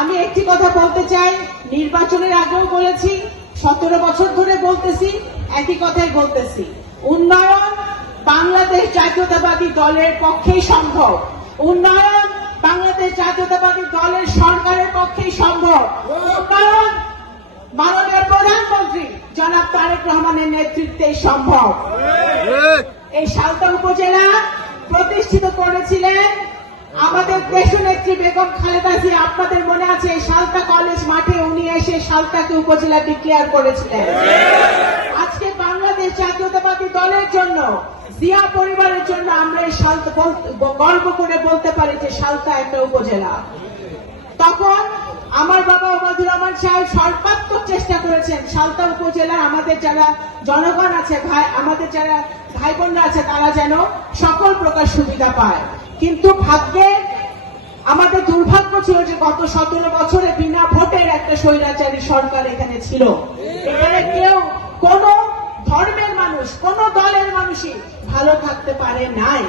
আমি একটি কথা বলতে চাই, নির্বাচনের আগেও বলেছি, 17 বছর ধরে বলতেছি, একই কথাই বলতেছি, উন্নয়ন বাংলাদেশ জাতীয়তাবাদী দলের পক্ষেই সম্ভব, উন্নয়ন বাংলাদেশ জাতীয়তাবাদী দলের সরকারের পক্ষেই সম্ভব, উন্নয়ন মাননীয় প্রধানমন্ত্রী জনাব তারেক রহমানের নেতৃত্বে সম্ভব। এই সালতা উপজেলা প্রতিষ্ঠিত করেছিলেন আমাদের দেশনেত্রী বেগম খালেদা জিয়া। আপনাদের মনে আছে, এই সালতা কলেজ মাঠে উনি এসে সালতাকে উপজেলা ডিক্লেয়ার করেছিলেন। আজকে বাংলাদেশ জাতীয়তাবাদী দলের জন্য, জিয়া পরিবারের জন্য আমরা এই সালতা গর্ব করে বলতে পারি যে সালতা একটা উপজেলা। তখন আমার বাবা ওবায়দুর রহমান সাহেব সর্বাত্মক চেষ্টা করেছেন সালতা উপজেলার আমাদের যারা জনগণ আছে, আমাদের যারা ভাই বোনরা আছে, তারা যেন সকল প্রকার সুবিধা পায়। কিন্তু ভাগ্যে আমাদের দুর্ভাগ্য ছিল যে গত 17 বছরে বিনা ভোটের একটা স্বৈরাচারী সরকার এখানে ছিল। এখানে কেউ, কোন ধর্মের মানুষ, কোন দলের মানুষই ভালো থাকতে পারে নাই।